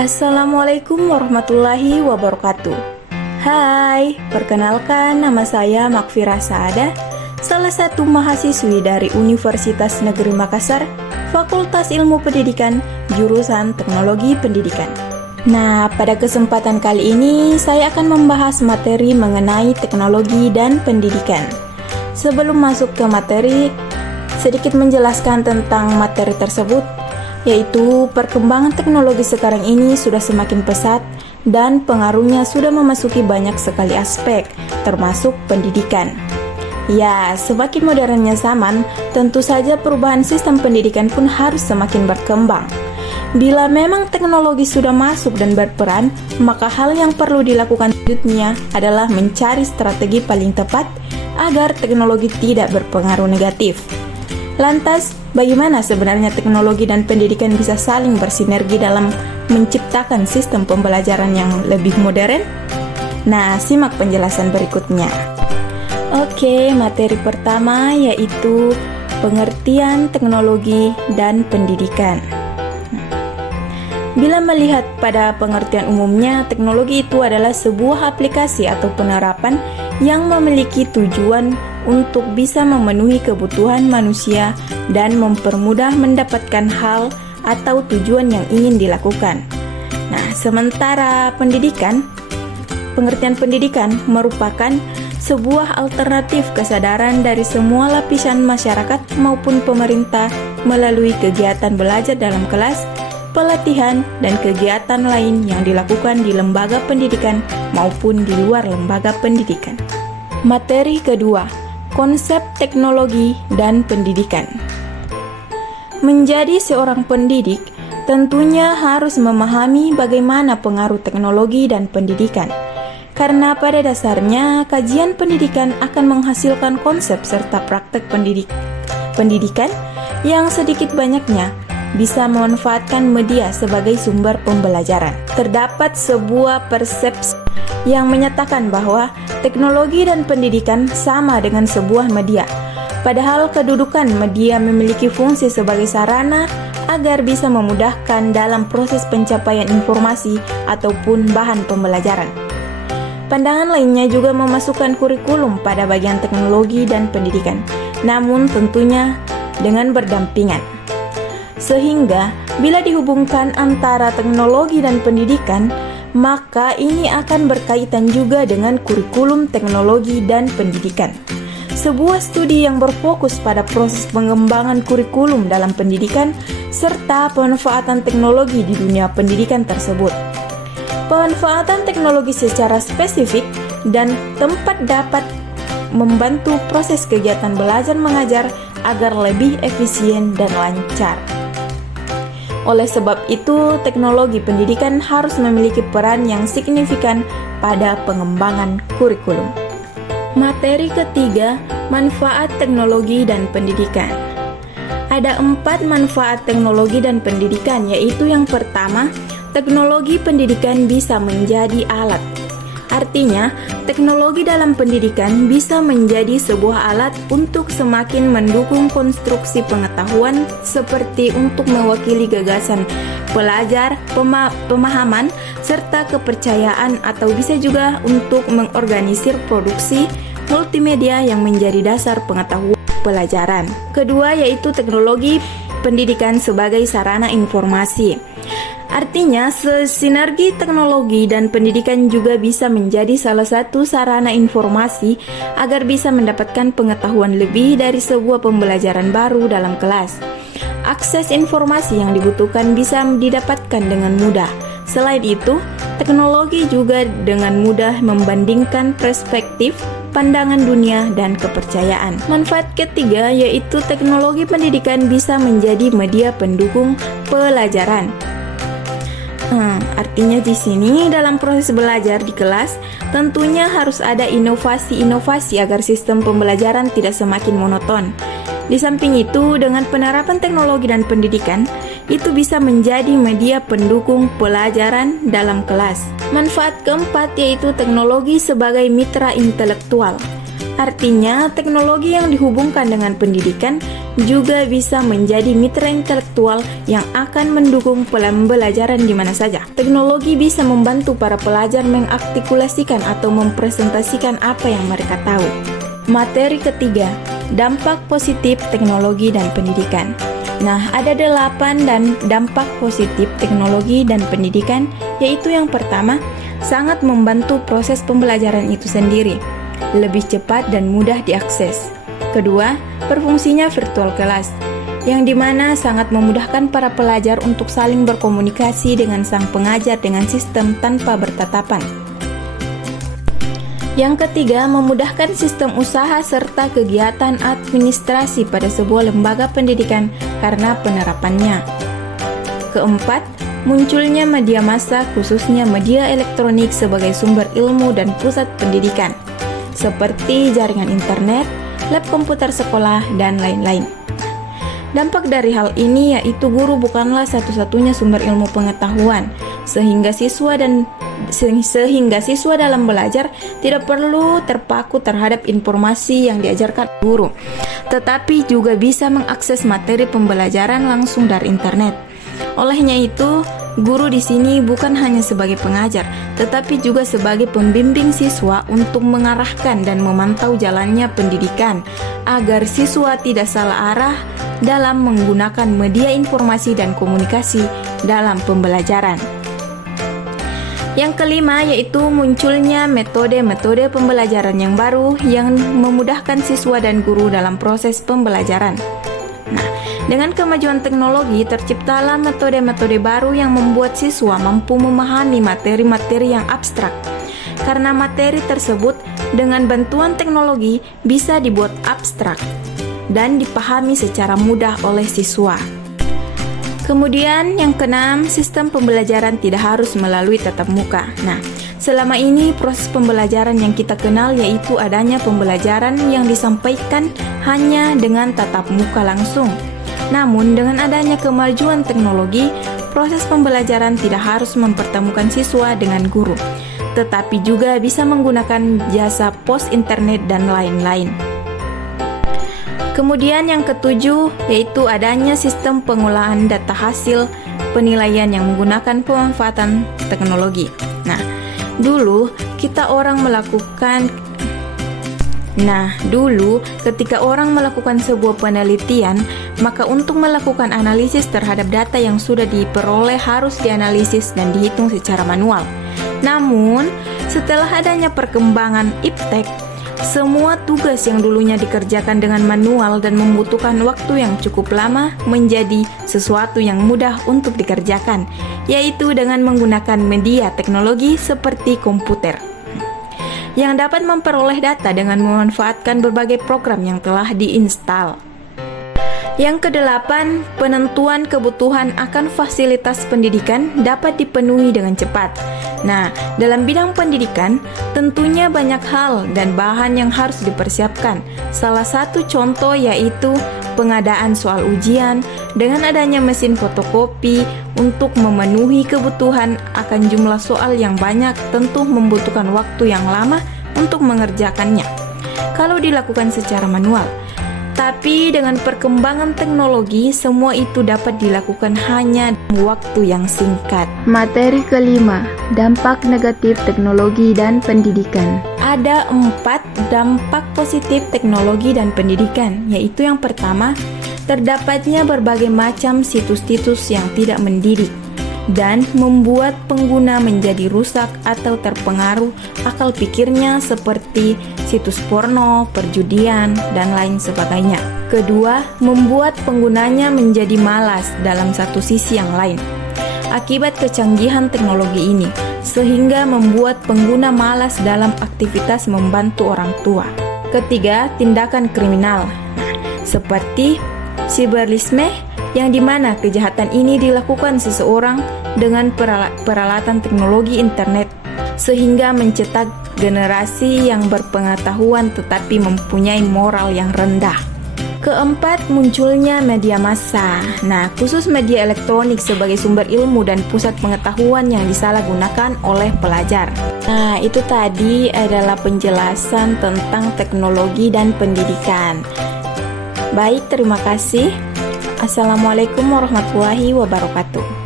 Assalamualaikum warahmatullahi wabarakatuh. Hai, perkenalkan nama saya Makfirah Saadah, salah satu mahasiswi dari Universitas Negeri Makassar, Fakultas Ilmu Pendidikan, jurusan Teknologi Pendidikan. Nah, pada kesempatan kali ini saya akan membahas materi mengenai teknologi dan pendidikan. Sebelum masuk ke materi, sedikit menjelaskan tentang materi tersebut, yaitu perkembangan teknologi sekarang ini sudah semakin pesat dan pengaruhnya sudah memasuki banyak sekali aspek, termasuk pendidikan. Ya, semakin modernnya zaman, tentu saja perubahan sistem pendidikan pun harus semakin berkembang. Bila memang teknologi sudah masuk dan berperan, maka hal yang perlu dilakukan selanjutnya adalah mencari strategi paling tepat agar teknologi tidak berpengaruh negatif. Lantas, bagaimana sebenarnya teknologi dan pendidikan bisa saling bersinergi dalam menciptakan sistem pembelajaran yang lebih modern? Nah, simak penjelasan berikutnya. Oke, materi pertama yaitu pengertian teknologi dan pendidikan. Bila melihat pada pengertian umumnya, teknologi itu adalah sebuah aplikasi atau penerapan yang memiliki tujuan untuk bisa memenuhi kebutuhan manusia dan mempermudah mendapatkan hal atau tujuan yang ingin dilakukan. Nah, sementara pengertian pendidikan merupakan sebuah alternatif kesadaran dari semua lapisan masyarakat maupun pemerintah melalui kegiatan belajar dalam kelas, pelatihan, dan kegiatan lain yang dilakukan di lembaga pendidikan maupun di luar lembaga pendidikan. Materi kedua, konsep teknologi dan pendidikan. Menjadi seorang pendidik, tentunya harus memahami bagaimana pengaruh teknologi dan pendidikan. Karena pada dasarnya, kajian pendidikan akan menghasilkan konsep serta praktek pendidikan yang sedikit banyaknya bisa memanfaatkan media sebagai sumber pembelajaran. Terdapat sebuah persepsi yang menyatakan bahwa teknologi dan pendidikan sama dengan sebuah media. Padahal kedudukan media memiliki fungsi sebagai sarana agar bisa memudahkan dalam proses pencapaian informasi ataupun bahan pembelajaran. Pandangan lainnya juga memasukkan kurikulum pada bagian teknologi dan pendidikan, namun tentunya dengan berdampingan. Sehingga, bila dihubungkan antara teknologi dan pendidikan, maka ini akan berkaitan juga dengan kurikulum teknologi dan pendidikan. Sebuah studi yang berfokus pada proses pengembangan kurikulum dalam pendidikan serta pemanfaatan teknologi di dunia pendidikan tersebut. Pemanfaatan teknologi secara spesifik dan tempat dapat membantu proses kegiatan belajar mengajar agar lebih efisien dan lancar. Oleh sebab itu, teknologi pendidikan harus memiliki peran yang signifikan pada pengembangan kurikulum. Materi ketiga, manfaat teknologi dan pendidikan. Ada 4 manfaat teknologi dan pendidikan, yaitu yang pertama, teknologi pendidikan bisa menjadi alat. Artinya, teknologi dalam pendidikan bisa menjadi sebuah alat untuk semakin mendukung konstruksi pengetahuan seperti untuk mewakili gagasan pelajar, pemahaman, serta kepercayaan atau bisa juga untuk mengorganisir produksi multimedia yang menjadi dasar pengetahuan pelajaran. Kedua yaitu teknologi pendidikan sebagai sarana informasi. Artinya, sinergi teknologi dan pendidikan juga bisa menjadi salah satu sarana informasi agar bisa mendapatkan pengetahuan lebih dari sebuah pembelajaran baru dalam kelas. Akses informasi yang dibutuhkan bisa didapatkan dengan mudah. Selain itu, teknologi juga dengan mudah membandingkan perspektif, pandangan dunia, dan kepercayaan. Manfaat ketiga yaitu teknologi pendidikan bisa menjadi media pendukung pelajaran. Artinya di sini dalam proses belajar di kelas tentunya harus ada inovasi-inovasi agar sistem pembelajaran tidak semakin monoton. Di samping itu, dengan penerapan teknologi dan pendidikan, itu bisa menjadi media pendukung pelajaran dalam kelas. Manfaat keempat yaitu teknologi sebagai mitra intelektual. Artinya, teknologi yang dihubungkan dengan pendidikan juga bisa menjadi mitra intelektual yang akan mendukung pembelajaran di mana saja. Teknologi bisa membantu para pelajar mengartikulasikan atau mempresentasikan apa yang mereka tahu. Materi ketiga, dampak positif teknologi dan pendidikan. Nah, ada 8 dan dampak positif teknologi dan pendidikan, yaitu yang pertama, sangat membantu proses pembelajaran itu sendiri, lebih cepat dan mudah diakses. Kedua, berfungsinya virtual kelas, yang dimana sangat memudahkan para pelajar untuk saling berkomunikasi dengan sang pengajar dengan sistem tanpa bertatapan. Yang ketiga, memudahkan sistem usaha serta kegiatan administrasi pada sebuah lembaga pendidikan karena penerapannya. Keempat, munculnya media massa khususnya media elektronik sebagai sumber ilmu dan pusat pendidikan, seperti jaringan internet, lab komputer sekolah, dan lain-lain. Dampak dari hal ini yaitu guru bukanlah satu-satunya sumber ilmu pengetahuan, sehingga siswa dalam belajar tidak perlu terpaku terhadap informasi yang diajarkan guru, tetapi juga bisa mengakses materi pembelajaran langsung dari internet. Olehnya itu, guru di sini bukan hanya sebagai pengajar, tetapi juga sebagai pembimbing siswa untuk mengarahkan dan memantau jalannya pendidikan, agar siswa tidak salah arah dalam menggunakan media informasi dan komunikasi dalam pembelajaran. Yang kelima yaitu munculnya metode-metode pembelajaran yang baru yang memudahkan siswa dan guru dalam proses pembelajaran. Nah, dengan kemajuan teknologi terciptalah metode-metode baru yang membuat siswa mampu memahami materi-materi yang abstrak. Karena materi tersebut dengan bantuan teknologi bisa dibuat abstrak dan dipahami secara mudah oleh siswa. Kemudian yang keenam, sistem pembelajaran tidak harus melalui tatap muka. Nah, selama ini proses pembelajaran yang kita kenal yaitu adanya pembelajaran yang disampaikan hanya dengan tatap muka langsung. Namun dengan adanya kemajuan teknologi, proses pembelajaran tidak harus mempertemukan siswa dengan guru, tetapi juga bisa menggunakan jasa pos internet dan lain-lain. Kemudian yang ketujuh yaitu adanya sistem pengolahan data hasil penilaian yang menggunakan pemanfaatan teknologi. Nah, dulu ketika orang melakukan sebuah penelitian, maka untuk melakukan analisis terhadap data yang sudah diperoleh harus dianalisis dan dihitung secara manual. Namun, setelah adanya perkembangan iptek, semua tugas yang dulunya dikerjakan dengan manual dan membutuhkan waktu yang cukup lama menjadi sesuatu yang mudah untuk dikerjakan, yaitu dengan menggunakan media teknologi seperti komputer yang dapat memperoleh data dengan memanfaatkan berbagai program yang telah diinstal. Yang kedelapan, penentuan kebutuhan akan fasilitas pendidikan dapat dipenuhi dengan cepat. Nah, dalam bidang pendidikan, tentunya banyak hal dan bahan yang harus dipersiapkan. Salah satu contoh yaitu pengadaan soal ujian dengan adanya mesin fotokopi untuk memenuhi kebutuhan akan jumlah soal yang banyak tentu membutuhkan waktu yang lama untuk mengerjakannya kalau dilakukan secara manual. Tapi dengan perkembangan teknologi, semua itu dapat dilakukan hanya dalam waktu yang singkat. Materi kelima, dampak negatif teknologi dan pendidikan. Ada 4 dampak positif teknologi dan pendidikan, yaitu yang pertama, terdapatnya berbagai macam situs-situs yang tidak mendidik dan membuat pengguna menjadi rusak atau terpengaruh akal pikirnya seperti situs porno, perjudian, dan lain sebagainya. Kedua, membuat penggunanya menjadi malas dalam satu sisi yang lain. Akibat kecanggihan teknologi ini, sehingga membuat pengguna malas dalam aktivitas membantu orang tua. Ketiga, tindakan kriminal, seperti siberlisme, yang dimana kejahatan ini dilakukan seseorang dengan peralatan teknologi internet, sehingga mencetak generasi yang berpengetahuan tetapi mempunyai moral yang rendah. Keempat, munculnya media massa. Nah, khusus media elektronik sebagai sumber ilmu dan pusat pengetahuan yang disalahgunakan oleh pelajar. Nah, itu tadi adalah penjelasan tentang teknologi dan pendidikan. Baik, terima kasih. Assalamualaikum warahmatullahi wabarakatuh.